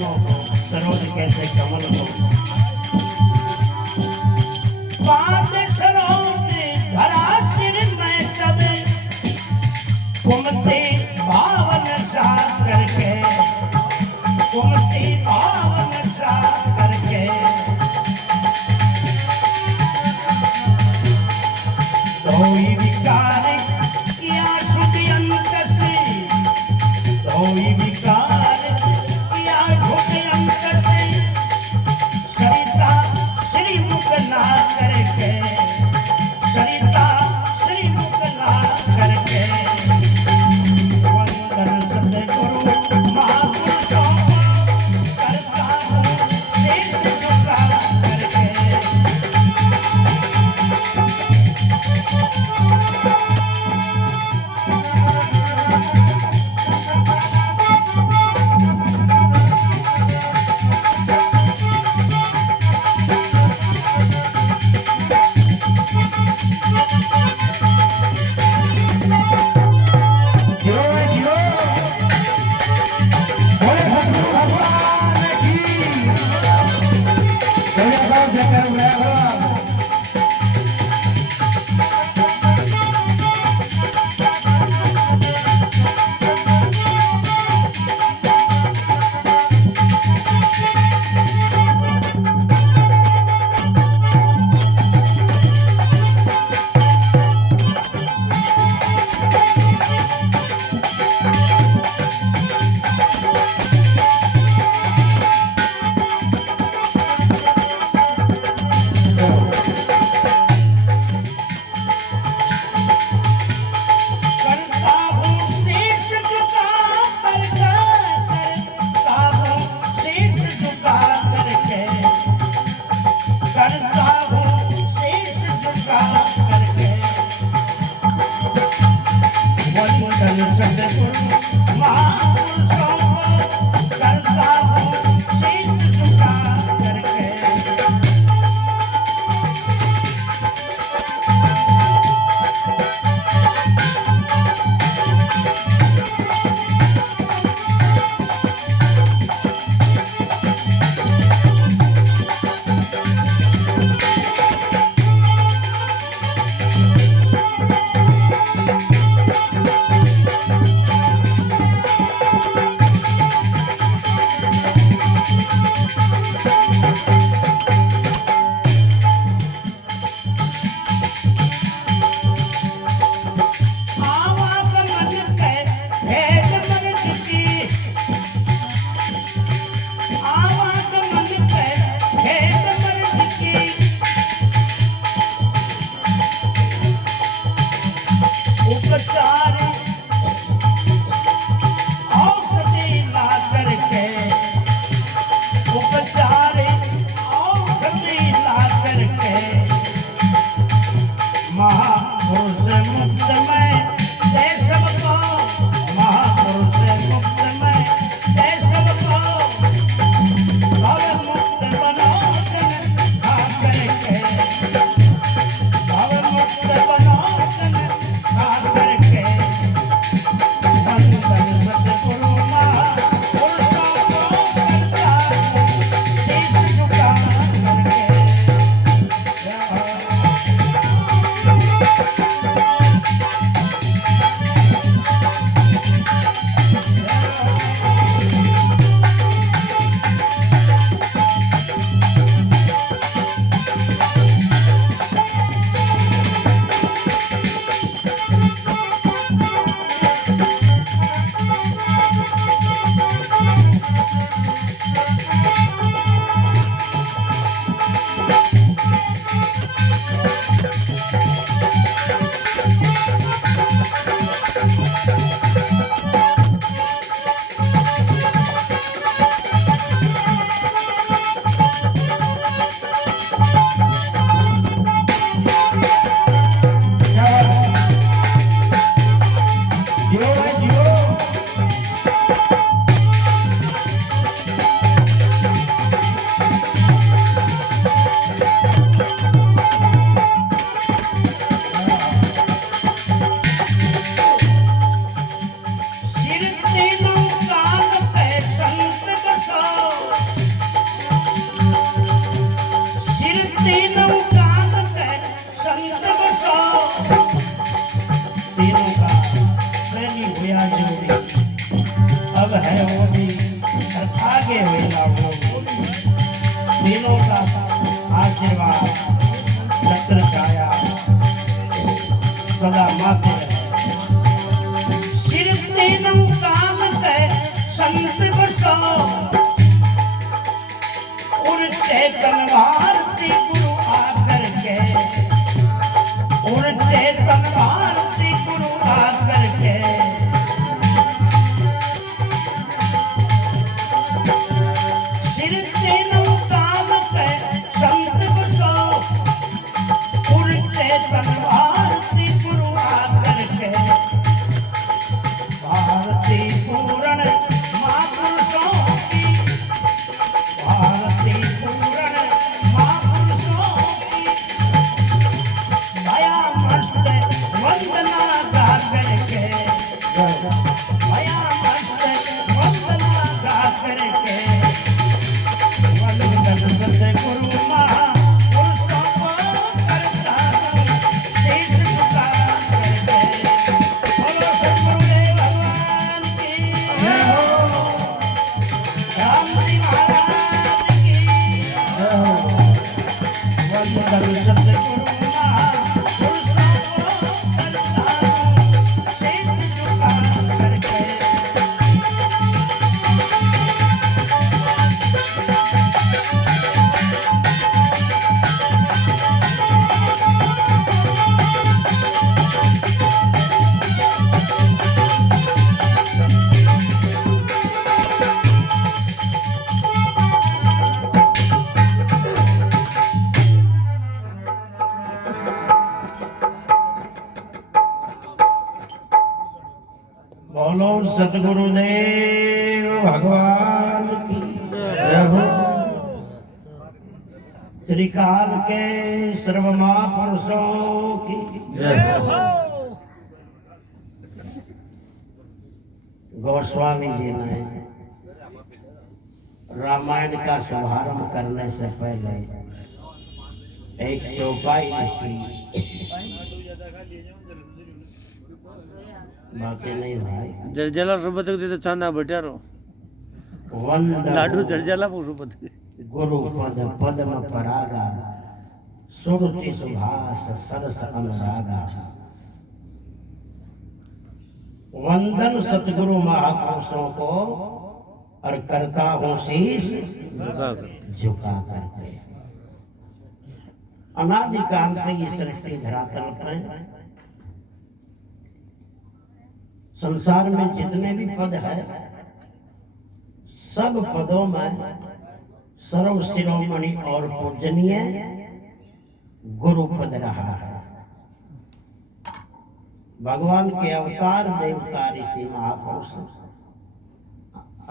चरणों को, सरोज कैसे कमल को। पाप सरोज धरा सिर में कभी कुमति भावन सा करके, कुमति भावन सा करके धोई विकार किया शुद्ध अंत से, धोई विकार किया शुद्ध अंत से। तीनों का आशीर्वाद छत्र छाया सदा माथे सिर तीनों काम के संत बसो उड़ते तलवार से गुरु आकर के उड़ते तलवार से गुरु आकर के सिर तीनों काम के संत बसो उड़ते तलवार से गुरु आकर के भारती पूर्ण महापुरुषों की भारती पूर्ण महापुरुषों की माया मस्त वंदना गा करके माया मस्त वंदना गा करके वंदन सतगुरु महापुरुषों को करता हूँ शीश झुका करके बोलो सतगुरुदेव भगवान की जय हो राम जी महाराज की जय हो वंदन सतगुरु महापुरुषों को करता हूँ शीश झुका करके बोलो सतगुरुदेव भगवान की जय हो त्रिकाल के सर्व महापुरुषों की जय हो गोस्वामी जी ने रामायण का शुभारंभ करने से पहले एक चौपाई लिखी बातें नहीं भाई जर्जला सोबत तिथे चांदा भेट्यारो वंदन लाडू जर्जला सोबत गुरु पद पद्म परागा सुरुचि सुभाष सरस अनुरागा वंदन सतगुरु महापुरुषों को और करता हूँ शीश झुका करके अनादिकाल से ये सृष्टि धरातल पर संसार में जितने भी पद है सब पदों में सर्व शिरोमणि और पूजनीय गुरु पद रहा है। भगवान के अवतार देवता ऋषि महापुरुष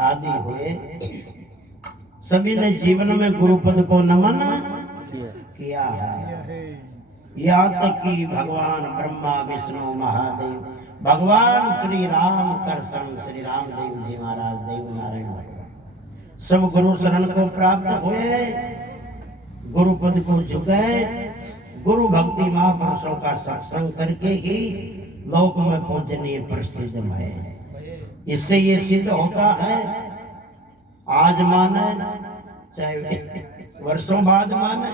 आदि हुए सभी ने जीवन में गुरु पद को नमन किया है। यहाँ तक कि भगवान ब्रह्मा विष्णु महादेव भगवान श्री राम कृष्ण श्री रामदेव जी महाराज देव नारायण भगवान सब गुरु शरण को प्राप्त हुए गुरु पद को झुके गुरु भक्ति महापुरुषों का सत्संग करके ही लोक में पूजनीय प्रसिद्ध है। इससे ये सिद्ध होता है आज माने चाहे वर्षों बाद माने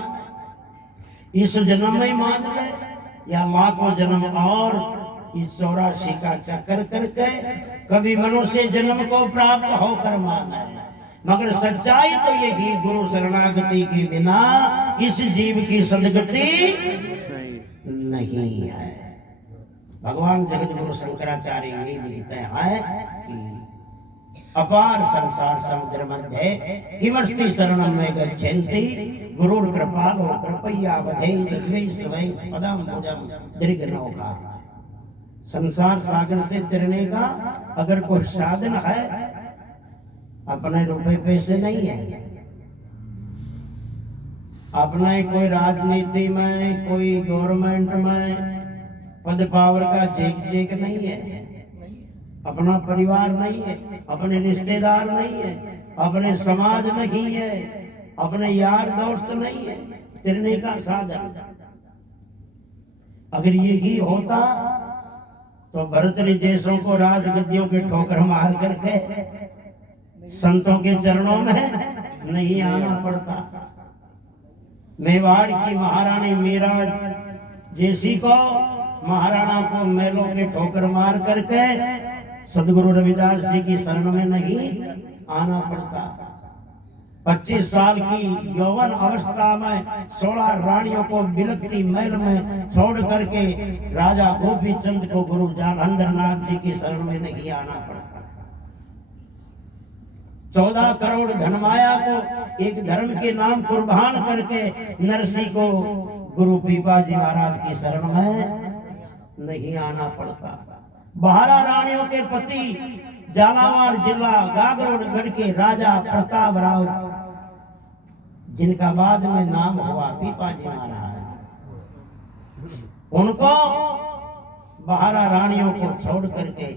इस जन्म में मान ले या माँ को जन्म और इस 84 का चक्कर करके कभी मनुष्य जन्म को प्राप्त होकर माना है। मगर सच्चाई तो यही गुरु शरणागति के बिना इस जीव की सदगति नहीं है। भगवान जगत गुरु शंकराचार्य यही लिखते हैं कि अपार संसार समुद्र मध्य किमस्ति शरणं में गच्छन्ति गुरुर कृपालो कृपया वधे जगदीश्वरै पदाम्बुजं दीर्घनौका। संसार सागर से तैरने का अगर कोई साधन है अपने रुपए पैसे नहीं है, अपने कोई राजनीति में कोई गवर्नमेंट में पद पावर का चेक नहीं है, अपना परिवार नहीं है, अपने रिश्तेदार नहीं है, अपने समाज नहीं है, अपने यार दोस्त नहीं है, तैरने का साधन अगर यही होता तो भरतरी देशों को राजगद्दियों के ठोकर मार करके संतों के चरणों में नहीं आना पड़ता। मेवाड़ की महारानी मीरा जैसी को महाराणा को मेलों के ठोकर मार करके सदगुरु रविदास जी की शरण में नहीं आना पड़ता। 25 साल की यौवन अवस्था में 16 रानियों को बिलखती महल में छोड़ करके राजा गोपी चंद को गुरु जालंधर नाथ जी की शरण में नहीं आना पड़ता। 14 करोड़ धनमाया को एक धर्म के नाम कुर्बान करके नरसी को गुरु पीपाजी महाराज की शरण में नहीं आना पड़ता। 12 रानियों के पति झालावाड़ जिला गागरोडगढ़ के राजा प्रताप राव, जिनका बाद में नाम हुआ पीपाजी महाराज, उनको 12 रानियों को छोड़ करके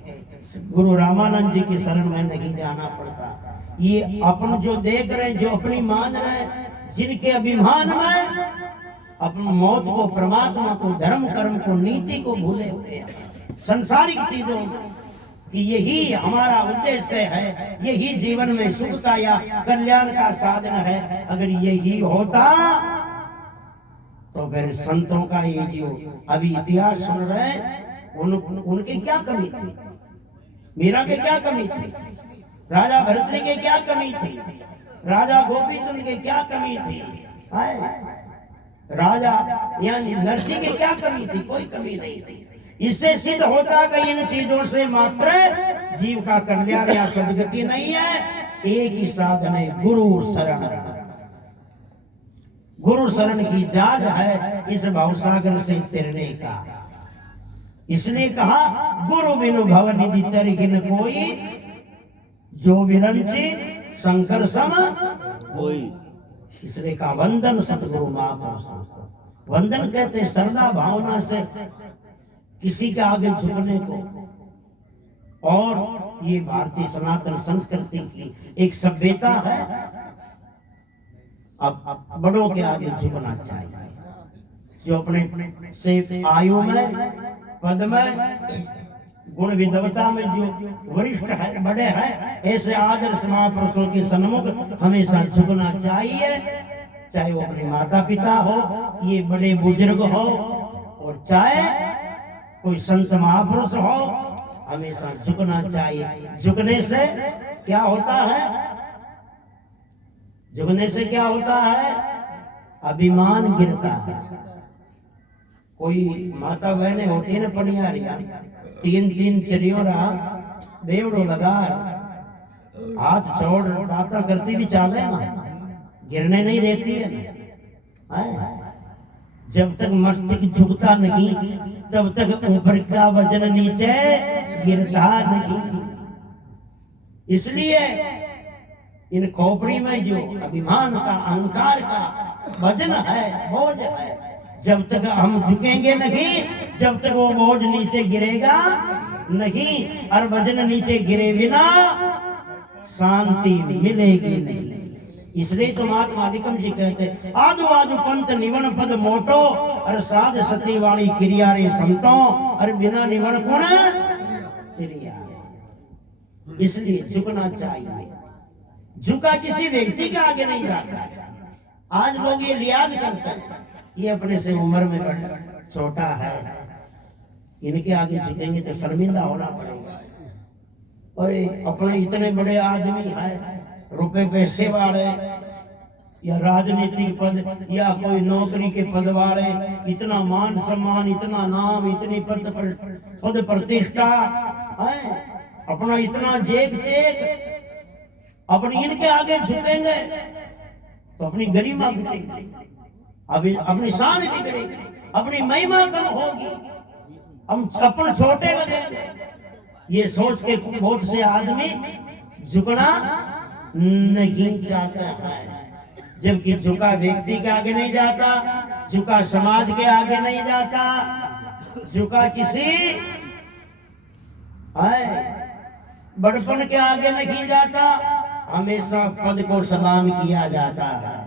गुरु रामानंद जी की शरण में नहीं जाना पड़ता। ये अपन जो देख रहे, जो अपनी मान रहे, जिनके अभिमान में अपनी मौत को, परमात्मा को, धर्म कर्म को, नीति को भूले हुए हैं, संसारिक चीजों में, कि यही हमारा उद्देश्य है, यही जीवन में सुखता या कल्याण का साधन है। अगर यही होता तो फिर संतों का ये जो अभी इतिहास सुन रहे, उनकी क्या कमी थी? मीरा के क्या कमी थी? राजा भरतरी के क्या कमी थी? राजा गोपीचंद के क्या कमी थी? राजा यानी नरसिंह की क्या कमी थी? कोई कमी नहीं थी। इससे सिद्ध होता कि इन चीजों से मात्र जीव का कल्याण या सदगति नहीं है। एक ही साधन है, गुरु शरण। गुरु शरण की जाग है इस भवसागर से तिरने का। इसने कहा गुरु बिनु भव निधि तरहिन कोई, जो विरंची शंकर सम कोई। इसलिए कहा वंदन सतगुरु महापुरुषों को। वंदन कहते श्रद्धा भावना से किसी के आगे झुकने को। और ये भारतीय सनातन संस्कृति की एक सभ्यता है। अब बड़ों के आगे झुकना चाहिए। जो अपने से आयु में, पद में, गुण विद्वता में जो वरिष्ठ है, बड़े हैं, ऐसे आदर्श महापुरुषों के सन्मुख हमेशा झुकना चाहिए। चाहे वो अपने माता पिता हो, ये बड़े बुजुर्ग हो, और चाहे कोई संत महापुरुष हो, हमेशा झुकना चाहिए। झुकने से क्या होता है? झुकने से क्या होता है? अभिमान गिरता है। कोई माता बहने होती है ना पनियारिया, 3 चरियोरा बेवड़ो लगार, हाथ छोड़ बातें करती भी चाले ना, गिरने नहीं देती है ना। जब तक मस्तिष्क झुकता नहीं, तब तक ऊपर का वजन नीचे गिरता नहीं। इसलिए इन खोपड़ी में जो अभिमान का, अहंकार का वजन है, बोझ है, जब तक हम झुकेंगे नहीं, जब तक वो बोझ नीचे गिरेगा नहीं। और वजन नीचे गिरे बिना शांति मिलेगी नहीं। इसलिए तो महात्मा अधिकम जी कहते आदु आदु पंत निवन पद मोटो, और साध सती वाली क्रिया रे संतों, और बिना निवन गुण क्रिया। इसलिए झुकना चाहिए। झुका किसी व्यक्ति के आगे नहीं जाता। आज लोग ये लिहाज करते हैं, ये अपने से उम्र में छोटा है, इनके आगे झुकेंगे तो शर्मिंदा होना पड़ेगा। और अपने इतने बड़े आदमी है, रुपए पैसे वाले, या राजनीतिक पद, या कोई नौकरी के पद वाले, इतना मान सम्मान, इतना नाम, इतनी पद प्रतिष्ठा है, अपना इतना जेक जेक, अपनी इनके आगे झुकेंगे तो अपनी गरिमा घटेगी, अभी अपनी शान बिगड़ेगी, अपनी महिमा कम होगी, हम अपन छोटे लगेंगे। ये सोच के बहुत से आदमी झुकना नहीं चाहता है। जबकि झुका व्यक्ति के आगे नहीं जाता, झुका समाज के आगे नहीं जाता, झुका किसी बड़पन के आगे नहीं जाता, हमेशा पद को सलाम किया जाता है।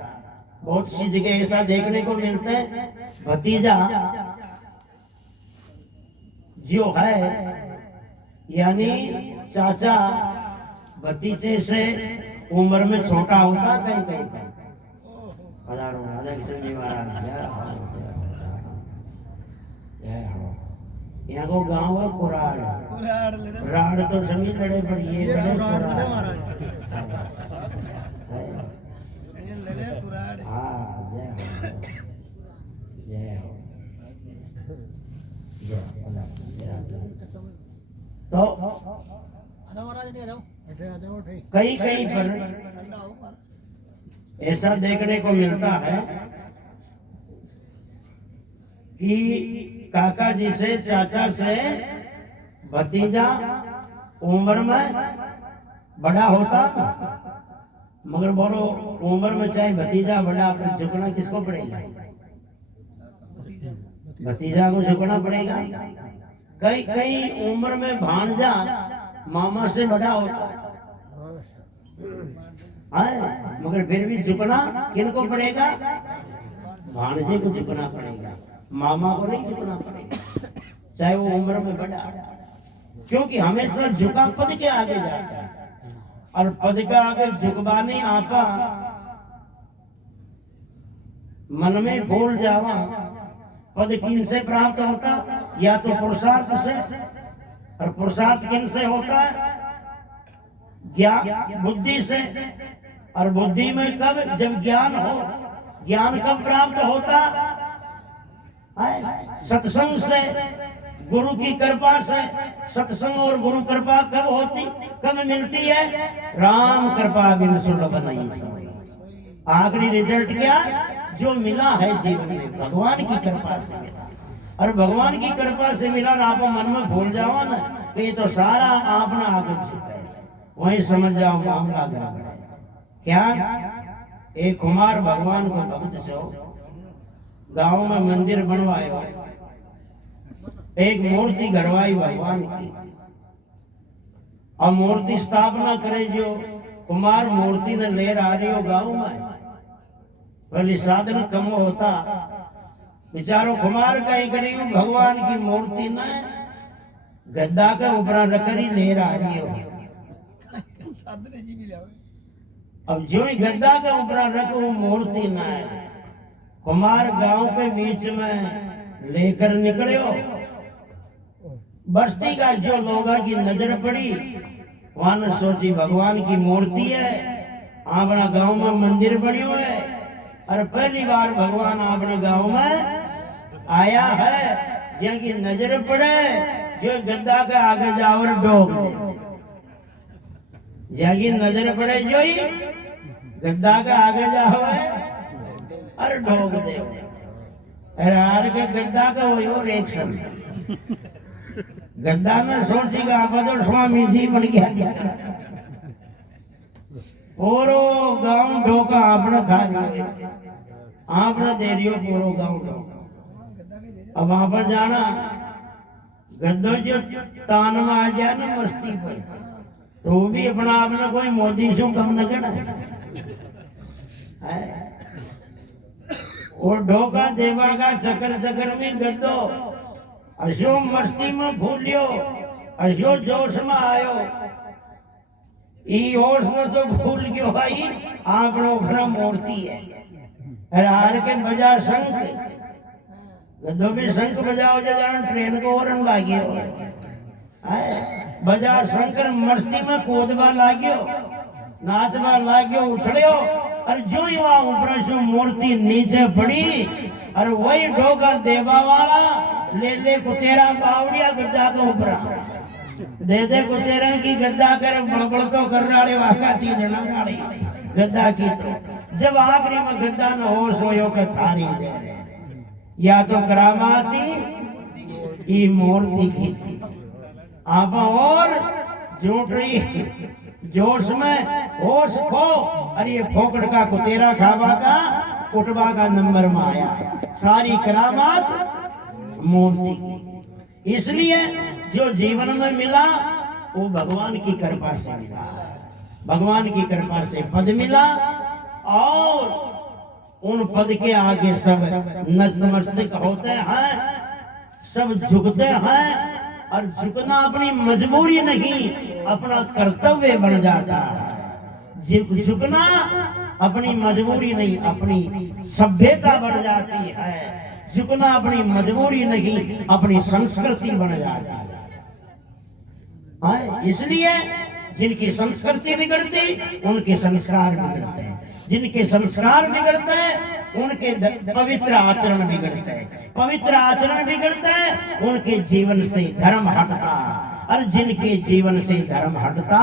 बहुत सी जगह ऐसा देखने को मिलता है, भतीजा जो है यानी चाचा भतीजे से उम्र में छोटा होता कहीं कहीं पर। पधारो राधा कृष्ण जी महाराज, जय हो, जय हो। यहाँ को गांव है कुराड़, राड़ तो सभी लड़े पर ये लड़े कुराड़। हाँ, जय हो, जय हो, जय हो। तो कहीं कहीं पर ऐसा देखने को मिलता है कि काका जी से, चाचा से भतीजा उम्र में बड़ा होता, मगर बोलो उम्र में चाहे भतीजा बड़ा, पर झुकना किसको पड़ेगा? भतीजा को झुकना पड़ेगा। कई कई उम्र में भांजा मामा से बड़ा होता है, मगर फिर भी झुकना किनको पड़ेगा? भांजे को झुकना पड़ेगा, मामा को नहीं झुकना पड़ेगा, चाहे वो उम्र में बड़ा। क्योंकि हमेशा झुका पद के आगे जाता है, और पद के आगे झुकवाने आपा मन में भूल जावा। पद किन से प्राप्त होता? या तो पुरुषार्थ से, और पुरुषार्थ किन से होता है? ज्ञान बुद्धि से, और बुद्धि में कब? जब ज्ञान हो। ज्ञान कब प्राप्त होता है? सत्संग से, गुरु की कृपा से। सत्संग और गुरु कृपा कब होती, कब मिलती है? राम कृपा बिन सुलभ नहीं सो। आखिरी रिजल्ट क्या? जो मिला है जीवन में भगवान की कृपा से मिला, और भगवान की कृपा से मिला, आप मन में भूल जाओ ना कि ये तो सारा आपने आगे चुका है, वही समझ जाओ मामला गड़बड़ है। क्या? एक कुमार भगवान को भक्त छो, गांव में मंदिर बनवायो, एक मूर्ति गढ़वाई भगवान की, और मूर्ति स्थापना करे जो कुमार मूर्ति ने ले आ रही हो गांव में, पहले साधन कम होता, बेचारो कुमार कहीं करी भगवान की मूर्ति न गद्दा के ऊपर रखरी ले रही हो। अब जो ही गद्दा के ऊपर रख वो मूर्ति न कुमार गांव के बीच में लेकर निकले हो। बस्ती का जो लोगों की नजर पड़ी, वहां ने सोची भगवान की मूर्ति है, अपना गांव में मंदिर बनियो है, और पहली बार भगवान अपने गांव में आया है। जिनकी नजर पड़े जो गद्दा के आगे जावर डोक दे, जिनकी नजर पड़े जो ही गद्दा के आगे जावे और डोक दे, हार के गद्दा का वही और एक्शन। गद्दा में सोचेगा बदल स्वामी जी बन गया, पूरो गांव ढोका आपने खा लिया, आपने दे दियो पूरो गांव ढोका। अब वहां पर जाना गद्दो जो तान में आ गया ना मस्ती पर, तो भी अपना आपने कोई मोदी से कम न गड़ा वो ढोका देवा का चक्कर चक्कर में गद्दो अशो मस्ती में भूलियो, अशो जोश में आयो, होश में तो भूल गयो भाई आपनो अपना मूर्ति है। हार के बजा शंख, गद्दो भी शंख बजाओ जगह ट्रेन को ओरन लागियो, बजा शंकर मस्ती में कूदबा लागियो, नाचबा लागियो, उछलियो, और जो ही वहां ऊपर जो मूर्ति नीचे पड़ी, और वही ढोका देवा वाला ले ले कुतेरा बावड़िया गद्दा के ऊपर दे दे कुतेरा की गद्दा कर बड़बड़ तो कर रहे वाका तीन जना राड़ी गद्दा की। तो जब आखिरी में गद्दा न होश होयो के थारी दे रहे, या तो करामाती ई मूर्ति की थी आप और जोटरी जोश में होश खो, अरे ये फोकड़ का कुतेरा खाबा का कुटबा का नंबर में आया, सारी करामात मूर्ति की। इसलिए जो जीवन में मिला वो भगवान की कृपा से मिला, भगवान की कृपा से पद मिला, और उन पद के आगे सब नतमस्तक होते हैं, सब झुकते हैं, और झुकना अपनी मजबूरी नहीं अपना कर्तव्य बन जाता है। झुकना अपनी मजबूरी नहीं, अपनी सभ्यता बढ़ जाती है। झुकना अपनी मजबूरी नहीं, अपनी संस्कृति बन जाती है। इसलिए जिनकी संस्कृति बिगड़ती उनके संस्कार बिगड़ते हैं, जिनके संस्कार बिगड़ते हैं उनके पवित्र आचरण बिगड़ते हैं, पवित्र आचरण बिगड़ते हैं उनके जीवन से धर्म हटता, और जिनके जीवन से धर्म हटता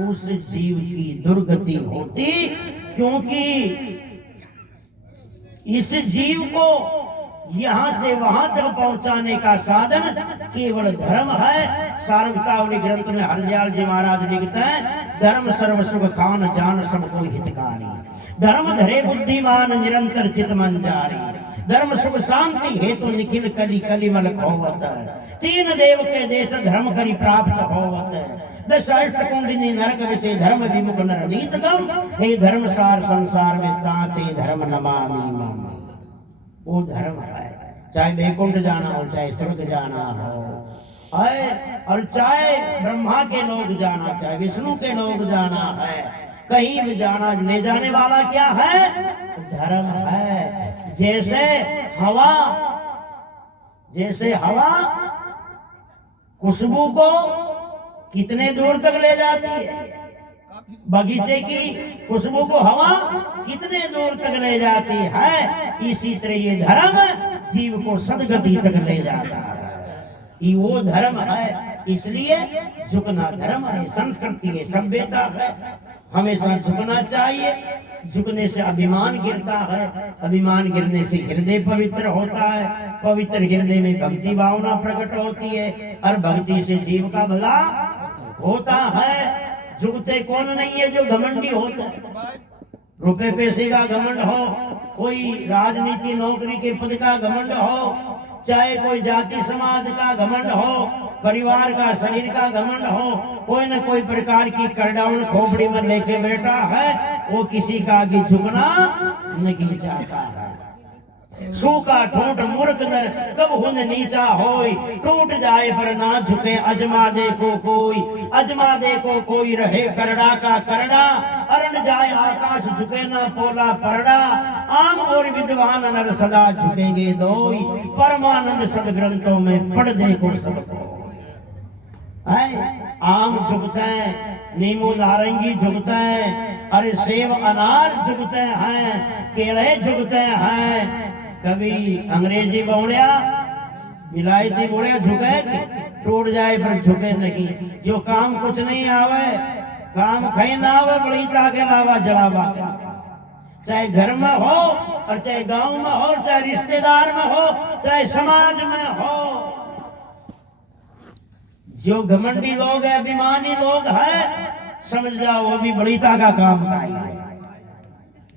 उस जीव की दुर्गति होती। क्योंकि इस जीव को यहाँ से वहां तक पहुंचाने का साधन केवल धर्म है। सार्वतावली ग्रंथ में हरदयाल जी महाराज लिखते हैं, धर्म सर्व सुख खान जान सबको हितकारी, धर्म धरे बुद्धिमान निरंतर चित मन जारी, धर्म सुख शांति हेतु निखिल कली कलिमल खोवत, तीन देव के देश धर्म करी प्राप्त होवत, दस अष्ट कुंडिनी नरक विषय धर्म विमुख नर नीतगम, हे धर्म सार संसार में ताते धर्म नमामि मम। वो धर्म है, चाहे वैकुंठ जाना हो, चाहे स्वर्ग जाना हो, और चाहे ब्रह्मा के लोग जाना, चाहे विष्णु के लोग जाना है, कहीं भी जाना, ले जाने वाला क्या है? धर्म है। जैसे हवा खुशबू को कितने दूर तक ले जाती है, बगीचे की खुशबू को हवा कितने दूर तक ले जाती है, इसी तरह ये धर्म जीव को सदगति तक ले जाता है। ये वो धर्म है, इसलिए झुकना धर्म है, संस्कृति है, सभ्यता है। हमेशा झुकना चाहिए। झुकने से अभिमान गिरता है, अभिमान गिरने से हृदय पवित्र होता है, पवित्र हृदय में भक्ति भावना प्रकट होती है, और भक्ति से जीव का भला होता है। झुकते कौन नहीं है? जो घमंडी होता है। रुपए पैसे का घमंड हो, कोई राजनीति नौकरी के पद का घमंड हो, चाहे कोई जाति समाज का घमंड हो, परिवार का शरीर का घमंड हो, कोई न कोई प्रकार की करडाउन खोपड़ी में लेके बैठा है, वो किसी का आगे झुकना नहीं चाहता है। सूखा ठोंठ मूर्ख नर कब हुन नीचा होई, टूट जाए पर ना झुके अजमा देखो कोई, अजमा देखो कोई रहे करड़ा का करड़ा, अरण जाए आकाश झुके ना पोला परड़ा, आम और विद्वान नर सदा झुकेंगे दोई, परमानंद सदग्रंथों में पढ़ देखो सबको। आम झुकते हैं, नींबू नारंगी झुकते हैं, अरे सेब अनार झुकते हैं, केले झुकते हैं। कभी अंग्रेजी बोलिया विलायती बोलिया झुके, टूट जाए पर झुके नहीं। जो काम कुछ नहीं आवे, काम खाई ना आवे, बड़ी ताके लावा जड़ावा, चाहे घर में हो और चाहे गांव में हो, चाहे रिश्तेदार में हो, चाहे समाज में हो। जो घमंडी लोग है, अभिमानी लोग है, समझ जाओ वो भी बड़ीता का काम का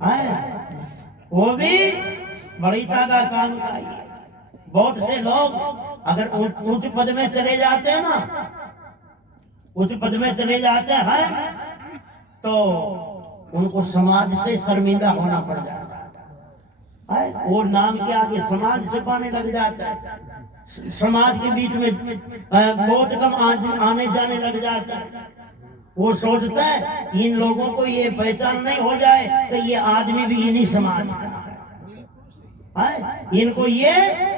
है, वो भी बड़ीता का काम का ही। बहुत से लोग अगर उच्च पद में चले जाते हैं ना, उच्च पद में चले जाते हैं, तो उनको समाज से शर्मिंदा होना पड़ जाता है। वो नाम के आगे समाज छुपाने लग जाता है, समाज के बीच में बहुत कम आने जाने लग जाता है। वो सोचता है इन लोगों को ये पहचान नहीं हो जाए तो ये आदमी भी इन्हीं समाज का है, इनको ये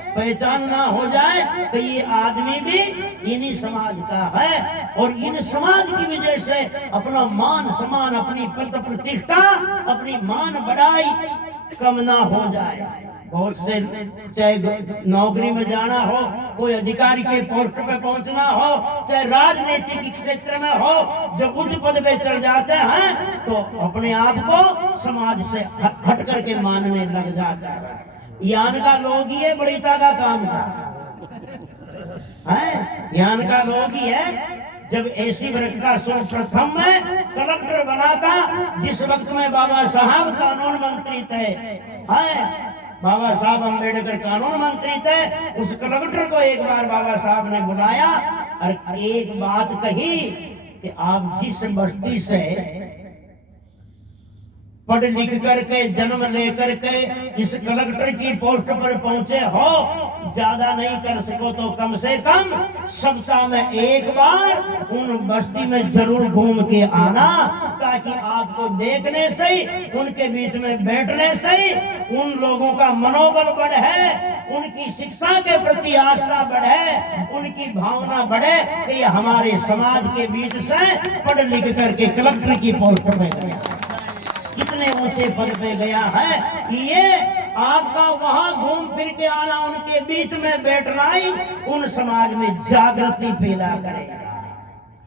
पहचान ना हो जाए कि ये आदमी भी इन्हीं समाज का है, और इन समाज की वजह से अपना मान सम्मान, अपनी पद प्रतिष्ठा, अपनी मान बढ़ाई कम ना हो जाए। बहुत से चाहे नौकरी में जाना हो, कोई अधिकारी के पोस्ट पे पहुंचना हो, चाहे राजनीतिक क्षेत्र में हो, जब उच्च पद पे चढ़ जाते हैं तो अपने आप को समाज से हट करके मानने लग जाता है। यान का लोग ही है बड़ीता का काम का है, यान का लोग ही है। जब ऐसी वर्ग का सर्वप्रथम में कलेक्टर बना था, जिस वक्त में बाबा साहब कानून मंत्री थे, बाबा साहब अम्बेडकर कानून मंत्री थे, उस कलेक्टर को एक बार बाबा साहब ने बुलाया और एक बात कही कि आप जिस बस्ती से पढ़ लिख करके जन्म लेकर के इस कलेक्टर की पोस्ट पर पहुंचे हो, ज्यादा नहीं कर सको तो कम से कम सप्ताह में एक बार उन बस्ती में जरूर घूम के आना, ताकि आपको देखने से ही, उनके बीच में बैठने से ही उन लोगों का मनोबल बढ़े, उनकी शिक्षा के प्रति आस्था बढ़े, उनकी भावना बढ़े कि ये हमारे समाज के बीच से पढ़ लिख करके कलेक्टर की पोस्ट पे गया, कितने ऊंचे पद पे गया है। ये आपका वहां घूम फिर के आना, उनके बीच में बैठना ही उन समाज में जागृति पैदा करेगा,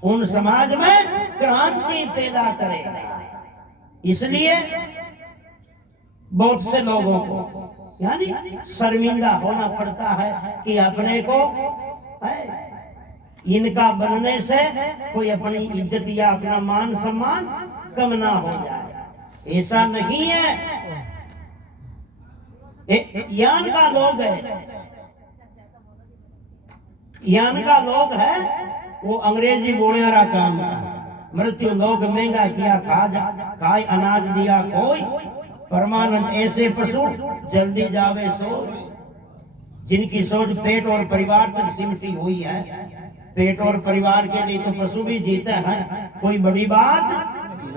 उन समाज में क्रांति पैदा करेगा। इसलिए बहुत से लोगों को यानी शर्मिंदा होना पड़ता है कि अपने को इनका बनने से कोई अपनी इज्जत या अपना मान सम्मान कम ना हो जाए। ऐसा नहीं है। यान का लोग है, यान का लोग है, वो अंग्रेजी बोलने वाला काम का मृत्यु लोग महंगा किया खाए अनाज दिया कोई, परमानंद ऐसे पशु जल्दी जावे सो। जिनकी सोच पेट और परिवार तक सिमटी हुई है, पेट और परिवार के लिए तो पशु भी जीते हैं, कोई बड़ी बात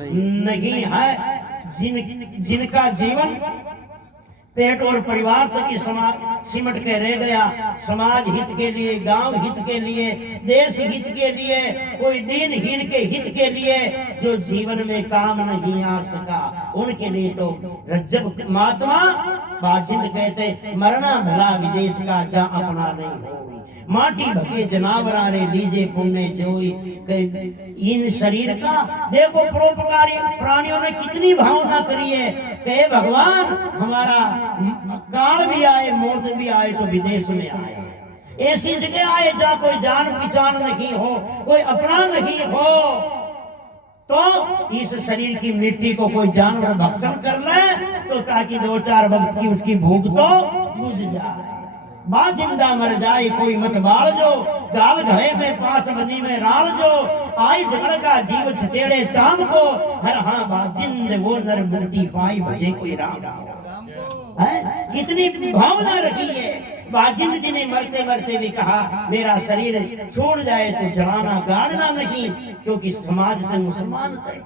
नहीं है। जिनका जीवन पेट और परिवार तक ही सिमट के रह गया, समाज हित के लिए, गांव हित के लिए, देश हित के लिए, कोई दीनहीन के हित के लिए जो जीवन में काम नहीं आ सका, उनके लिए तो रज्जब महात्मा बाजिंद कहते मरना भला विदेश का जा अपना नहीं हो, माटी भगे जनावरा रे लीजे पुण्य जोई। इन शरीर का देखो परोपकारी प्राणियों ने कितनी भावना करी है कि भगवान हमारा काल भी आए, मौत भी आए तो विदेश में आए, ऐसी जगह आए जहाँ कोई जान पहचान नहीं हो, कोई अपना नहीं हो, तो इस शरीर की मिट्टी को कोई जानवर भक्षण कर ले तो ताकि 2-4 वक्त की उसकी भूख तो बुझ जाए। बा जिंदा मर जाए कोई मत बाल जो, गाल घड़े में पास बनी में राल जो, आई झगड़ का जीव छचेड़े चाम को, हर हाँ बा जिंद वो नर मुक्ति पाई भजे कोई राम है। कितनी भावना रखी है। बाजिंद जी ने मरते मरते भी कहा मेरा शरीर छोड़ जाए तो जलाना गाड़ना नहीं, क्योंकि समाज से मुसलमान थे।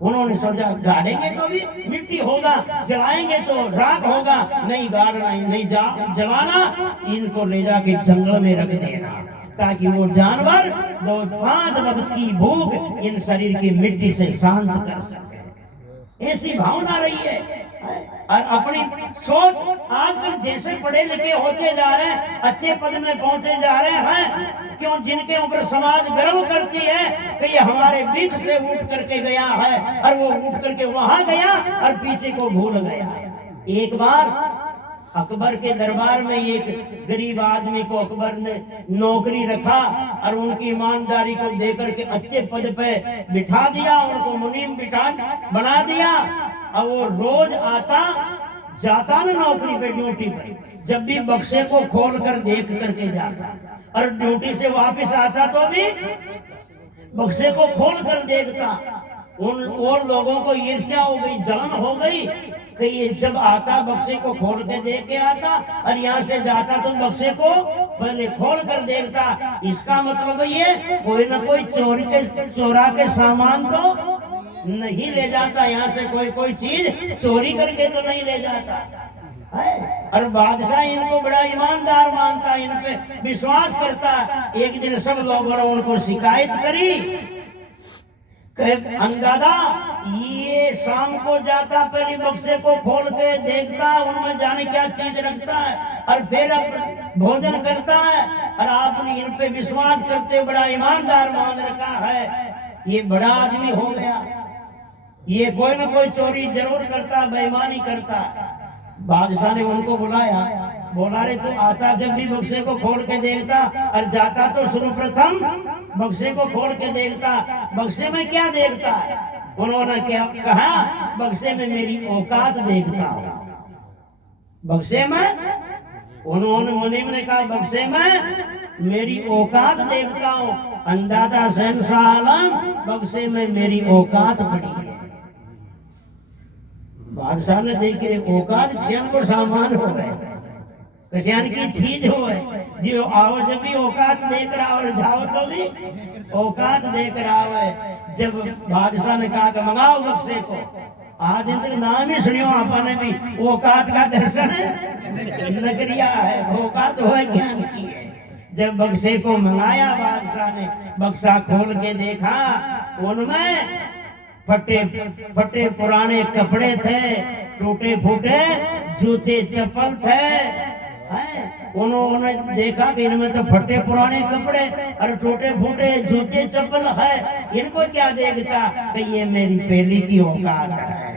उन्होंने सोचा गाड़ेंगे तो भी मिट्टी होगा, जलाएंगे तो राख होगा, नहीं गाड़ना नहीं जलाना, इनको ले जाके जंगल में रख देना ताकि वो जानवर 2-5 वक्त की भूख इन शरीर की मिट्टी से शांत कर सके। ऐसी भावना रही है। और अपनी सोच आजकल जैसे पढ़े लिखे होते जा रहे हैं, अच्छे पद में पहुंचे जा रहे हैं, क्यों जिनके ऊपर समाज गर्व करती है कि ये हमारे बीच से उठ करके गया है, और वो उठ करके वहां गया और पीछे को भूल गया। एक बार अकबर के दरबार में एक गरीब आदमी को अकबर ने नौकरी रखा और उनकी ईमानदारी को देकर के अच्छे पद पे बिठा दिया, उनको मुनीम बना दिया। और वो रोज आता जाता ना नौकरी पे, ड्यूटी पे, जब भी बक्से को खोल कर देख करके जाता, और ड्यूटी से वापस आता तो भी बक्से को खोल कर देखता। उन और लोगों को ईर्ष्या हो गई, जलन हो गई कि ये जब आता बक्से को खोल के देख के आता, और यहाँ से जाता तो बक्से को पहले खोल कर देखता। इसका मतलब ये कोई ना कोई चोरा के सामान तो नहीं ले जाता, यहाँ से कोई चीज चोरी करके तो नहीं ले जाता है। और बादशाह इनको बड़ा ईमानदार मानता, इन पे विश्वास करता। एक दिन सब लोगों ने उनको शिकायत करी, अंदादा ये शाम को जाता, पहले बक्से को खोल के देखता, उनमें जाने क्या चीज रखता है, और फिर भोजन करता है, और आपने इन पे विश्वास करते बड़ा ईमानदार मान रखा है, ये बड़ा आदमी हो गया, ये कोई ना कोई चोरी जरूर करता, बेईमानी करता। बादशाह ने उनको बुलाया, बोला रे तू आता जब भी बक्से को खोल के देखता, और जाता तो सर्वप्रथम बक्से को खोल के देखता, बक्से में क्या देखता है? उन्होंने क्या कहा, बक्से में मेरी औकात देखता हूं। बक्से में उन्होंने मुनीम ने कहा बक्से में मेरी औकात देखता हूं। अंदाजा शहंशाह आलम, बक्से में मेरी औकात पड़ी है। बादशाह ने देख रहे औकात क्षण को सामान हो गए कश्यान की चीज हो जो आओ जब भी औकात देख रहा और जाओ तो भी औकात देख रहा है। जब बादशाह ने कहा कि मंगाओ बक्से को, आज दिन तक नाम ही सुनियो आपने भी औकात का दर्शन न किया है, औकात हो ज्ञान की है। जब बक्से को मंगाया बादशाह ने, बक्सा खोल के देखा, उनमें फटे फटे पुराने कपड़े थे, टूटे फूटे जूते चप्पल थे। उन्होंने देखा कि इनमें तो फटे पुराने कपड़े और टूटे फूटे जूते चप्पल है, इनको क्या देखता कि ये मेरी पहली की औकात है,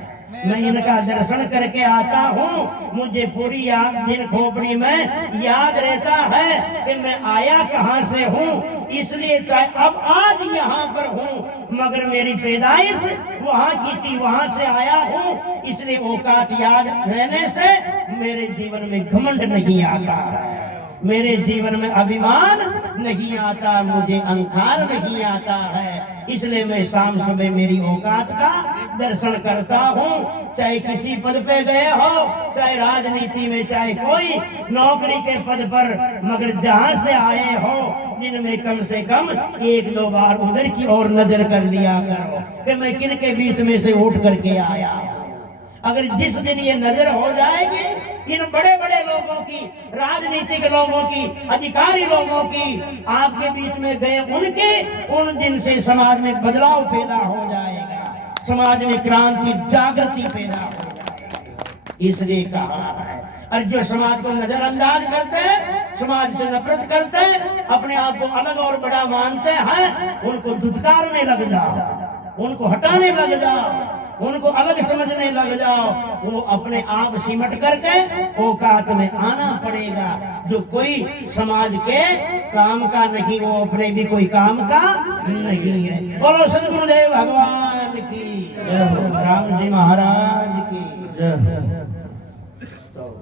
मैं इनका दर्शन करके आता हूँ। मुझे पूरी याद दिन खोपड़ी में याद रहता है कि मैं आया कहाँ से हूँ, इसलिए चाहे अब आज यहाँ पर हूँ मगर मेरी पैदाइश वहाँ की थी, वहाँ से आया हूँ। इसलिए औकात याद रहने से मेरे जीवन में घमंड नहीं आता है, मेरे जीवन में अभिमान नहीं आता, मुझे अहंकार नहीं आता है। इसलिए मैं शाम सुबह मेरी औकात का दर्शन करता हूँ। चाहे किसी पद पे गए हो, चाहे राजनीति में, चाहे कोई नौकरी के पद पर, मगर जहाँ से आए हो दिन में कम से कम एक दो बार उधर की ओर नजर कर लिया करो कि मैं किन के बीच में से उठ करके आया हूँ। अगर जिस दिन ये नजर हो जाएगी इन बड़े बड़े लोगों की, राजनीतिक लोगों की, अधिकारी लोगों की, आपके बीच में गए उनके, उन दिन से समाज में बदलाव पैदा हो जाएगा, समाज में क्रांति जागृति पैदा हो जाएगी। इसलिए कहा है, और जो समाज को नजरअंदाज करते हैं, समाज से नफरत करते हैं, अपने आप को अलग और बड़ा मानते हैं, उनको धुतकारने लग जाओ, उनको हटाने लग जाओ, उनको अलग समझने लग जाओ। वो अपने आप सिमट करके औकात में आना पड़ेगा। जो कोई समाज के काम का नहीं, वो अपने भी कोई काम का नहीं है। बोलो सदगुरुदेव भगवान की जय हो, राम जी महाराज की जय हो।